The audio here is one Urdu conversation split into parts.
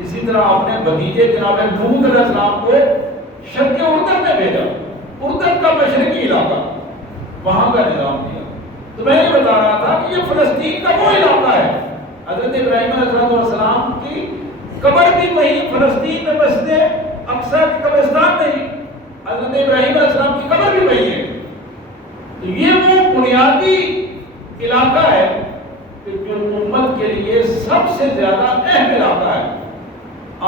اسی طرح آپ نے بھتیجے جناب لوط علیہ السلام کو شرق اردن میں بھیجا، اردن کا مشرقی علاقہ، وہاں کا نظام دیا۔ تو میں یہ بتا رہا تھا کہ یہ فلسطین کا وہ علاقہ ہے، حضرت ابراہیم علیہ السلام کی قبر بھی وہیں فلسطین میں، مسجد اقصی کی قبرستان نہیں، حضرت ابراہیم علیہ السلام کی قبر بھی وہیں ہے۔ تو یہ وہ بنیادی علاقہ ہے کہ جو امت کے لیے سب سے زیادہ اہم علاقہ ہے۔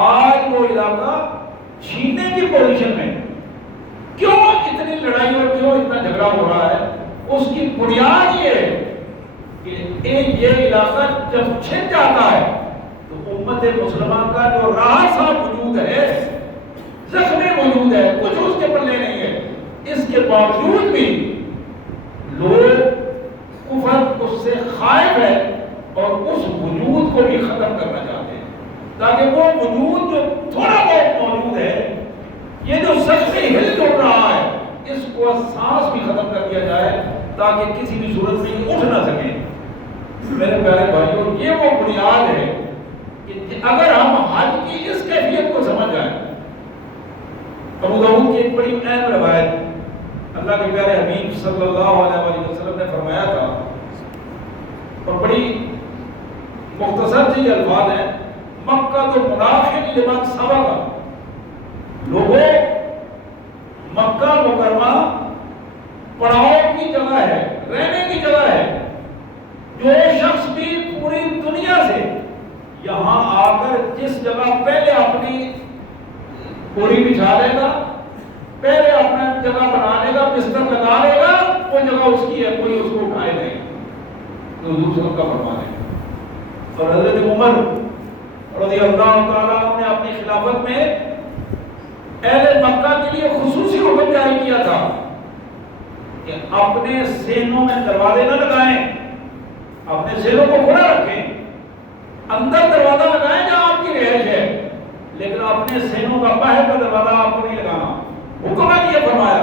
آج وہ علاقہ چھیننے کی پوزیشن میں، کیوں اتنی لڑائی اور کیوں اتنا جھگڑا ہو رہا ہے؟ اس کی بنیاد یہ ہے کہ یہ علاقہ جب چھن جاتا ہے تو امت مسلمان کا جو راسا وجود ہے، زخمی وجود ہے، کچھ اس کے پلے نہیں ہے، اس کے باوجود بھی لوگ کفر اس سے خائف ہے اور اس وجود کو بھی ختم کرنا چاہتے ہیں، تاکہ وہ وجود جو تھوڑا بہت موجود ہے، یہ جو زخمی ہل جڑ رہا ہے، اس کو سانس بھی ختم کر دیا جائے تاکہ کسی بھی صورت میں یہ اٹھ نہ سکے۔ میرے پیارے بھائیوں، یہ وہ بنیاد ہے کہ اگر ہم حج کی اس کیفیت کو سمجھ جائیں، ابو داؤد کی ایک بڑی اہم روایت اللہ کے پیارے حبیب صلی اللہ علیہ وسلم نے فرمایا تھا، اور بڑی مختصر سی الفاظ ہیں، مکہ تو منافق لمن سبق، لوگوں مکہ مکرمہ پڑاؤ کی جگہ ہے، رہنے کی جگہ ہے۔ جو شخص بھی پوری دنیا سے یہاں آ کر جس جگہ پہلے اپنی بوری بچھا لے گا، پہلے اپنا جگہ بنا لے گا، بستر لگا لے گا، وہ جگہ اس کی ہے، کوئی اس کو اٹھائے نہیں۔ تو حضور صلی اللہ علیہ وسلم کا فرمان ہے۔ اور حضرت عمر رضی اللہ تعالیٰ عنہ نے اپنی خلافت میں اہل مکہ کے لیے خصوصی حکم جاری کیا تھا کہ اپنے سینوں میں دروازے نہ لگائیں، اپنے سینوں کو کھلا رکھیں، اندر دروازہ لگائیں جہاں آپ کی رہائش ہے، لیکن اپنے سینوں کا باہر کا دروازہ آپ کو نہیں لگانا۔ حکم نے یہ فرمایا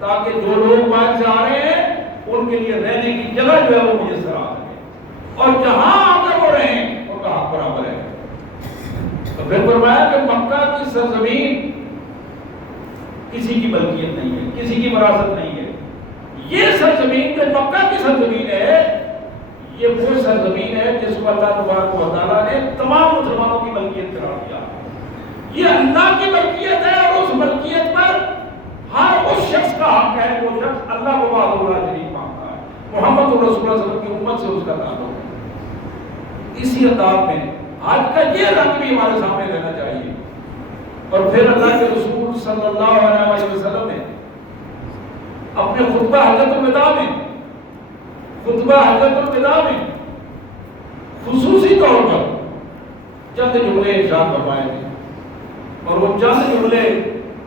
تاکہ جو لوگ باہر سے آ رہے ہیں ان کے لیے رہنے کی جگہ جو ہے وہ میسر آ سکے، اور جہاں آ کر وہ رہیں ان کا حق برابر ہے۔ تو پھر فرمایا کہ مکہ کی سرزمین کسی کی ملکیت نہیں ہے، کسی کی وراثت نہیں ہے۔ یہ سرزمین جو مکہ کی سرزمین ہے، یہ وہ سرزمین ہے جس کو اللہ تبارک و تعالیٰ نے تمام مسلمانوں کی ملکیت قرار دیا۔ یہ اللہ کی ملکیت ہے، اور اس ملکیت پر ہر اس شخص کا حق ہے جو شخص اللہ کو وحدہ لا شریک مانتا ہے، محمد رسول اللہ صلی اللہ علیہ وسلم کی امت سے اس کا تعلق ہے۔ اسی اطاعت میں آج کا یہ رنگ بھی ہمارے سامنے رہنا چاہیے۔ اور پھر اللہ کے رسول صلی اللہ علیہ وسلم نے اپنے خطبہ حجۃ الوداع میں خصوصی طور پر چند جملے ارشاد فرمائے تھے، اور وہ چند جملے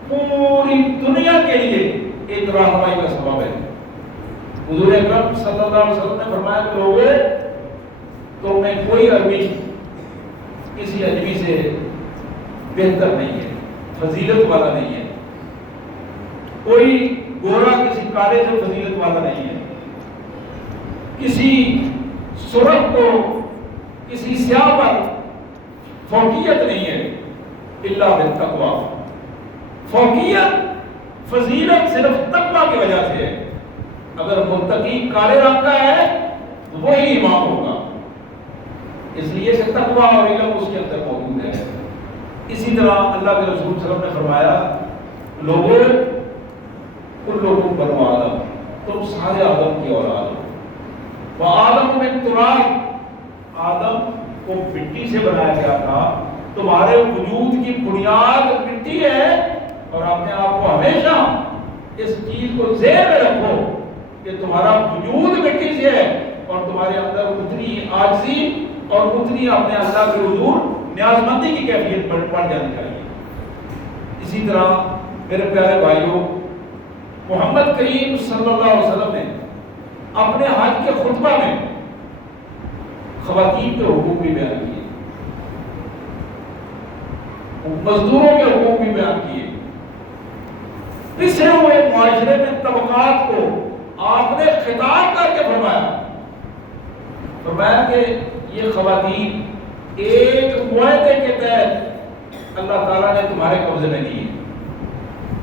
پوری دنیا کے لیے ایک رہنمائی کا سبب ہے۔ حضور اکرم صلی اللہ علیہ وسلم نے فرمایا کہ لوگوں، تم میں کوئی عربی کسی اجمی سے بہتر نہیں ہے، فضیلت والا نہیں ہے، کوئی گورا کسی کالے سے فضیلت والا نہیں ہے، کسی سرخ کو کسی سیاہ پر فوقیت نہیں ہے، الا بالتقوی۔ فوقیت فضیلت صرف تقوی کی وجہ سے ہے۔ اگر متقی کالے رنگ کا ہے تو وہی امام ہوگا، اس لیے کہ تقوی اور علم اس کے اندر موجود ہے۔ اسی طرح اللہ کے رسول صلی اللہ علیہ وسلم نے فرمایا، لوگوں کلکم بنو آدم، تم سارے آدم کی اولاد ہو، وآدم من تراب، آدم کو مٹی سے بنایا گیا تھا، تمہارے وجود کی بنیاد مٹی ہے، اور اپنے آپ کو ہمیشہ اس چیز کو ذہن میں رکھو کہ تمہارا وجود مٹی سے ہے، اور تمہارے اندر اتنی عاجزی اور اتنی اپنے اللہ کے حضور نیاز مندی کی کیفیت بڑھ جانی چاہیے۔ اسی طرح میرے پیارے بھائیوں، محمد کریم صلی اللہ علیہ وسلم نے اپنے حج کے خطبہ میں خواتین کے حقوق بھی بیان کیے، مزدوروں کے حقوق بھی بیان کیے، پسرے ہوئے معاشرے میں طبقات کو آپ نے خطاب کر کے فرمایا کہ یہ خواتین ایک معاہدے کے تحت اللہ تعالیٰ نے تمہارے قبضے میں دی ہے،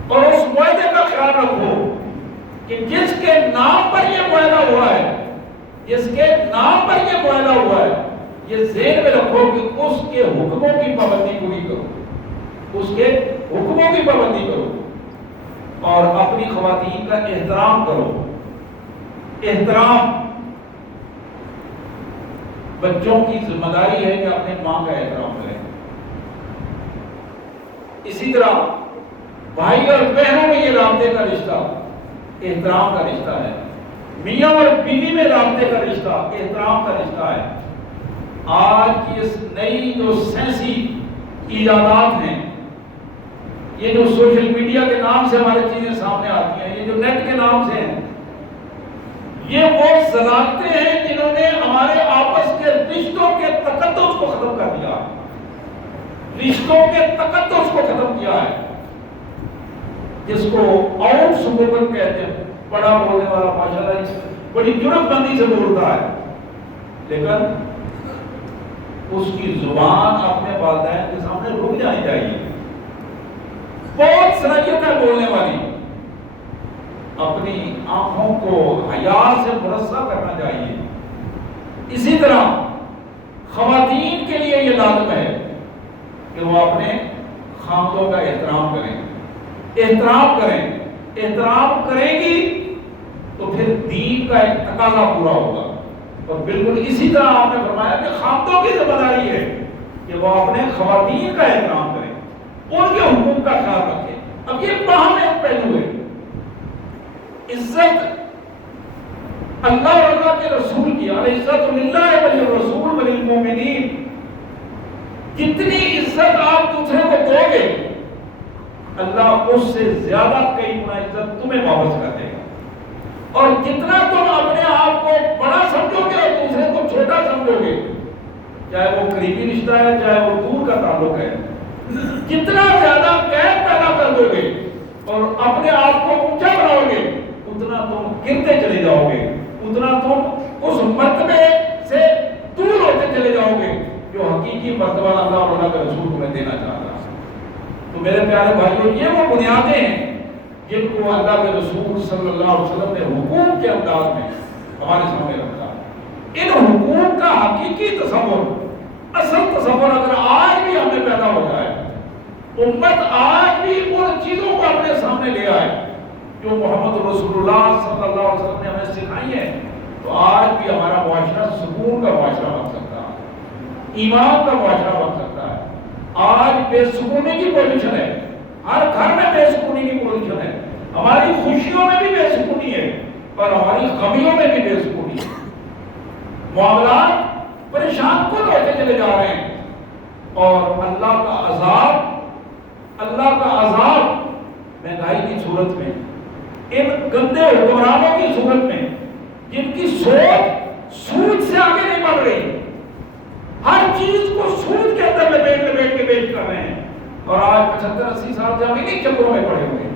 اور اس معاہدے کا خیال رکھو کہ جس کے نام پر یہ معاہدہ ہوا ہے، جس کے نام پر یہ معاہدہ ہوا ہے، یہ ذہن میں رکھو کہ اس کے حکموں کی پابندی پوری کرو، اس کے حکموں کی پابندی کرو، اور اپنی خواتین کا احترام کرو۔ احترام، بچوں کی ذمہ داری ہے کہ اپنے ماں کا احترام کریں۔ اسی طرح بھائی اور بہنوں میں یہ رابطے کا رشتہ احترام کا رشتہ ہے، میاں اور بیوی میں رابطے کا رشتہ احترام کا رشتہ ہے۔ آج کی اس نئی جو سائنسی ایجادات ہیں، یہ جو سوشل میڈیا کے نام سے ہماری چیزیں سامنے آتی ہیں، یہ جو نیٹ کے نام سے ہیں، یہ وہ ضوابطے ہیں جنہوں نے ہمارے آپس کے رشتوں کے تقدس کو ختم کر دیا، رشتوں کے تقدس کو ختم کیا ہے، جس کو آؤٹ سپوکن کہتے ہیں۔ بڑا بولنے والا ماشاءاللہ بڑی جرأت بندی سے بولتا ہے، لیکن اس کی زبان اپنے والدین کے سامنے رک جانی چاہیے۔ بہت صلاحیت ہے بولنے والی، اپنی آنکھوں کو حیا سے مرصع کرنا چاہیے۔ اسی طرح خواتین کے لیے یہ لازم ہے کہ وہ اپنے خاندوں کا احترام کریں، احترام کریں۔ احترام کریں گی تو پھر دین کا ایک تقاضا پورا ہوگا، اور بالکل اسی طرح آپ نے فرمایا کہ خاندوں کی ذمہ داری ہے کہ وہ اپنے خواتین کا احترام کریں، ان کے حقوق کا خیال رکھیں۔ اب یہ باہم ایک پہلو ہے، عزت اللہ اور اللہ کے رسول کی، العزت للہ وللرسول وللمؤمنین۔ جتنی عزت آپ دوسرے کو دو گے، اللہ اس سے زیادہ کئی گنا عزت تمہیں واپس کر دے گا، اور جتنا تم اپنے آپ کو بڑا سمجھو گے اور دوسرے کو چھوٹا سمجھو گے، چاہے وہ قریبی رشتہ ہے چاہے وہ دور کا تعلق ہے، جتنا زیادہ غیر پیدا کر دو گے اور اپنے آپ کو اونچا بناؤ گے، اتنا تم گرتے چلے جاؤ گے، اتنا تم اس مرتبے سے دور ہوتے چلے جاؤ گے جو حقیقی مرتبہ اللہ اور اللہ کا رسول تمہیں دینا چاہتا ہے۔ تو میرے پیارے بھائیوں، یہ وہ بنیادیں ہیں جن کو اللہ کے رسول صلی اللہ علیہ وسلم نے حقوق کے انداز میں ہمارے سامنے رکھا۔ ان حقوق کا حقیقی تصور، اصل تصور اگر آج بھی ہمیں پیدا ہو جائے، امت آج بھی ان چیزوں کو اپنے سامنے لے آئے جو محمد رسول اللہ صلی اللہ علیہ وسلم نے ہمیں سکھائی ہیں، تو آج بھی ہمارا معاشرہ سکون کا معاشرہ بن سکتا ہے، ایمان کا معاشرہ بن سکتا ہے۔ آج بے سکونی کی پوزیشن ہے، ہر گھر میں بے سکونی کی پوزیشن ہے، ہماری خوشیوں میں بھی بے سکونی ہے اور ہماری غمیوں میں بھی بے سکونی ہے۔ معاملات پریشان کن ہوتے چلے جا رہے ہیں، اور اللہ کا عذاب مہنگائی کی صورت میں، ان گندے حکمرانوں کی صورت میں جن کی سوچ سود سے آگے نہیں بڑھ رہی، ہر چیز کو سود کے اندر لپیٹ کے پیش کر رہے ہیں، اور آج 75-80 سال سے ہم انہیں چکروں میں پڑے ہوئے ہیں،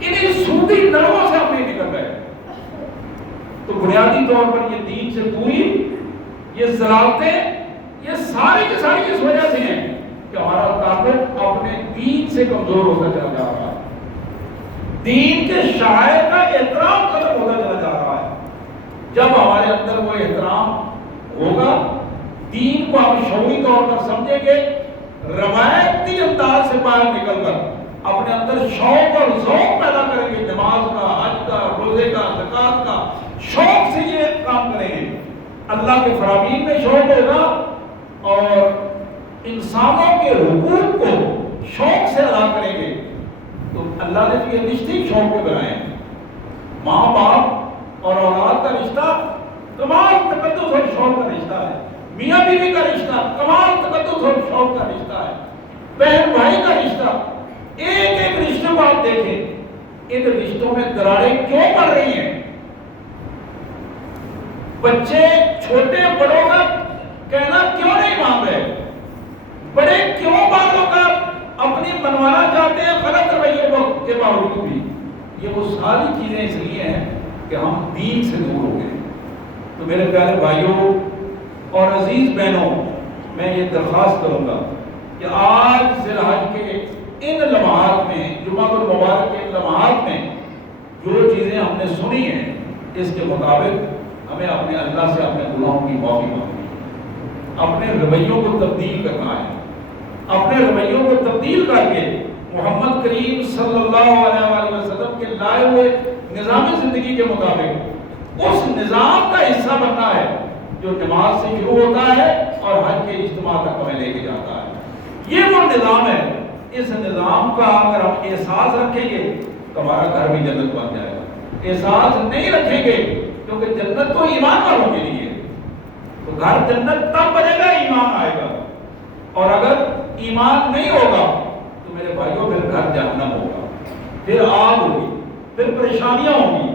انہیں سودی نرموں سے ہم نہیں نکل رہے۔ تو بنیادی طور پر یہ دین سے دوری، یہ ضلالتیں، یہ ساری کی ساری اس وجہ سے ہیں کہ ہمارا تعلق اپنے دین سے کمزور ہوتا چلا جا رہا ہے، دین کے شاعر کا احترام ختم ہوتا چلا جا رہا ہے۔ جب ہمارے اندر وہ احترام ہوگا، دین کو ہم شعوری طور پر سمجھیں گے، روایتی انداز سے باہر نکل کر اپنے اندر شوق اور ذوق پیدا کریں گے، نماز کا، حج کا، روزے کا، زکوٰۃ کا، شوق سے یہ کام کریں گے، اللہ کے فرامین میں شوق ہوگا، اور انسانوں کے حقوق کو شوق سے ادا کریں گے۔ تو اللہ نے تو یہ رشتے شوق کے بنائے ہیں، ماں باپ اور اولاد کا رشتہ کمال تقدس اور شوق کا رشتہ ہے، میاں بیوی کا رشتہ کمال تقدس اور شوق کا رشتہ ہے، بہن بھائی کا رشتہ، ایک ایک رشتے کو آپ دیکھیں، ان رشتوں میں دراریں کیوں پڑ رہی ہیں؟ بچے چھوٹے بڑوں کا کہنا کیوں نہیں مان رہے؟ بڑے کیوں باتوں کا اپنی منوانا چاہتے ہیں غلط رویوں کے باوجود بھی؟ یہ وہ ساری چیزیں اس لیے ہیں کہ ہم دین سے دور ہو گئے۔ تو میرے پیارے بھائیوں اور عزیز بہنوں، میں یہ درخواست کروں گا کہ آج ذی الحج چیزیں ہم نے سنی ہیں اس کے مطابق ہمیں اپنے اللہ سے اپنے گناہوں کی معافی مانگنی ہے، اپنے رویوں کو تبدیل کرنا ہے، اپنے رویوں کو تبدیل کر کے محمد کریم صلی اللہ علیہ وآلہ وسلم کے لائے ہوئے نظام زندگی کے مطابق اس نظام کا حصہ بننا ہے جو نماز سے شروع ہوتا ہے اور حج کے اجتماع تک ہمیں لے کے جاتا ہے۔ یہ وہ نظام ہے، اس نظام کا اگر ہم احساس رکھیں گے تو ہمارا گھر بھی جنت بن جائے گا۔ احساس نہیں رکھیں گے کیونکہ جنت تو ایمان والوں کے لیے، تو گھر جنت تب بنے گا ایمان آئے گا، اور اگر ایمان نہیں ہوگا تو میرے بھائیوں پھر گھر جہنم ہوگا، پھر آگ ہوگی، پھر پریشانیاں ہوں گی۔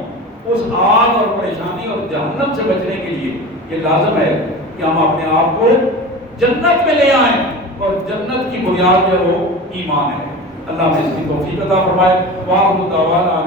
اس آگ اور پریشانی اور جہنم سے بچنے کے لیے یہ لازم ہے کہ ہم اپنے آپ کو جنت میں لے آئیں، اور جنت کی بنیاد جو ہے وہ ایمان ہے۔ اللہ ہمیں اس کی توفیق عطا فرمائے۔ وآخر دعوانا